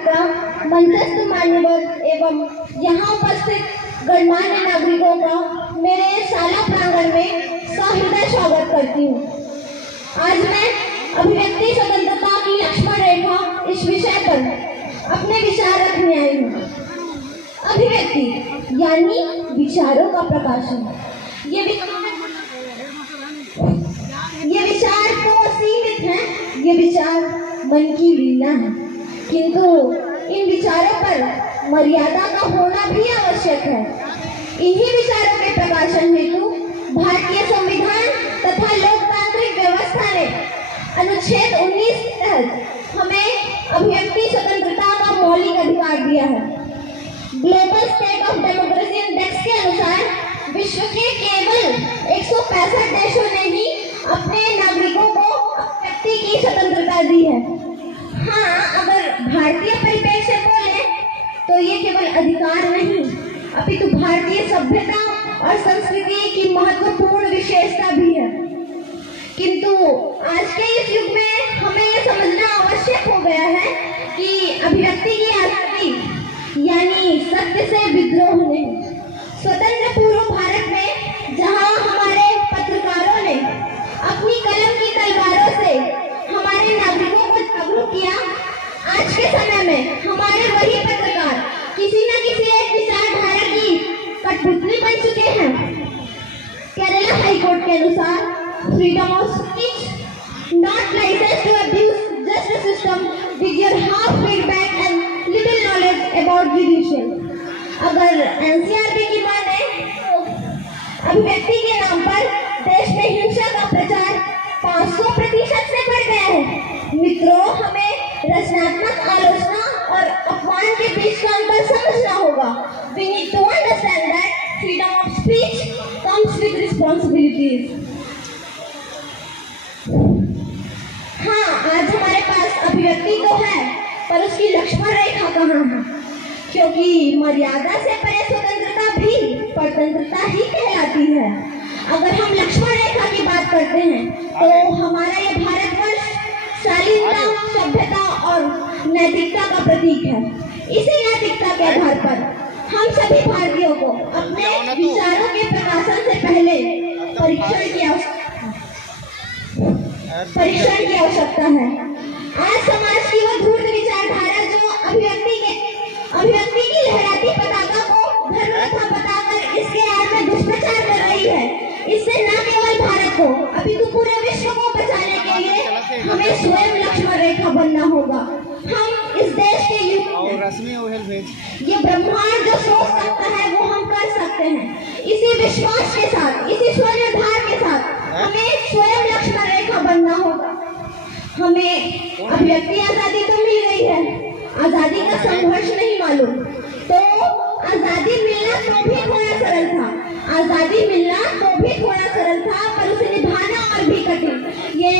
मंचस्थ मान्यवर एवं यहाँ उपस्थित गणमान्य नागरिकों का मेरे शाला प्रांगण में सहृदय स्वागत करती हूँ। आज मैं अभिव्यक्ति स्वतंत्रता की लक्ष्मण रेखा इस विषय पर अपने विचार रखने आई हूँ। अभिव्यक्ति यानी विचारों का प्रकाशन। ये विचार तो सीमित हैं, ये विचार मन की लीला है, किंतु इन विचारों पर मर्यादा का होना भी आवश्यक है। इन्हीं विचारों के प्रकाशन हेतु भारतीय संविधान तथा लोकतांत्रिक व्यवस्था ने अनुच्छेद 19 के तहत हमें अभिव्यक्ति स्वतंत्रता का मौलिक अधिकार दिया है। Global state of democracy index के अनुसार विश्व के केवल 165 देशों ने ही अपने नागरिकों को अभिव्यक्ति की स्वतंत्रता दी है। हाँ, अगर भारतीय परिप्रेक्ष्य से बोले तो ये केवल अधिकार नहीं, अपितु भारतीय सभ्यता और संस्कृति की महत्वपूर्ण विशेषता भी है। किंतु आज के इस युग में हमें ये समझना आवश्यक हो गया है कि अभिव्यक्ति की आजादी यानी सत्य से विद्रोह नहीं। स्वतंत्र पूर्व भारत में जहां हमारे पत्रकारों ने अपनी कलम की तलवारों से हमारे नागरिकों को जागरूक किया, आज के समय में हमारे वही पत्रकार किसी न किसी एक विचारधारा की कठपुतली बन चुके हैं। केरला हाईकोर्ट के अनुसार freedom of speech not licence to abuse justice system with your half feedback and little knowledge about judicial. अगर एनसीआरबी की माने तो अभिव्यक्ति के नाम पर देश में हिंसा का प्रचार 500% से बढ़ गया है। मित्रों, हमें रचनात्मक आलोचना और अपमान के बीच का अंतर समझना होगा। We need to understand that freedom of speech comes with responsibilities. हाँ, आज हमारे पास अभिव्यक्ति तो है, पर उसकी लक्ष्मण रेखा कहाँ है? क्योंकि मर्यादा से परे स्वतंत्रता भी परतंत्रता ही कहलाती है। अगर हम लक्ष्मण रेखा की बात करते हैं तो हमारा ये भारतवर्ष शालीनता, सभ्यता और नैतिकता का प्रतीक है। इसी नैतिकता के आधार पर हम सभी भारतीयों को अपने विचारों के प्रकाशन से पहले परीक्षण की आवश्यकता है। आज समाज की वो धूर्त विचारधारा जो अभिव्यक्ति की लहराती पताका को धर्म कथा बताकर इसके आड़ में दुष्प्रचार कर रही है, इससे न केवल भारत को अपितु पूरे विश्व को बचाने के लिए हमें स्वयं लक्ष्मण रेखा बनना होगा। हम इस देश के युग ये ब्रह्मांड जो सोच सकता है वो हम कर सकते हैं। इसी विश्वास के साथ, इसी स्वनिर्धार के साथ हमें स्वयं लक्ष्मण रेखा बनना होगा। हमें अभिव्यक्ति आजादी तो मिल गई है, आजादी का संघर्ष नहीं मालूम, तो आजादी मिलना तो भी थोड़ा सरल था, पर उसे निभाना और भी कठिन। ये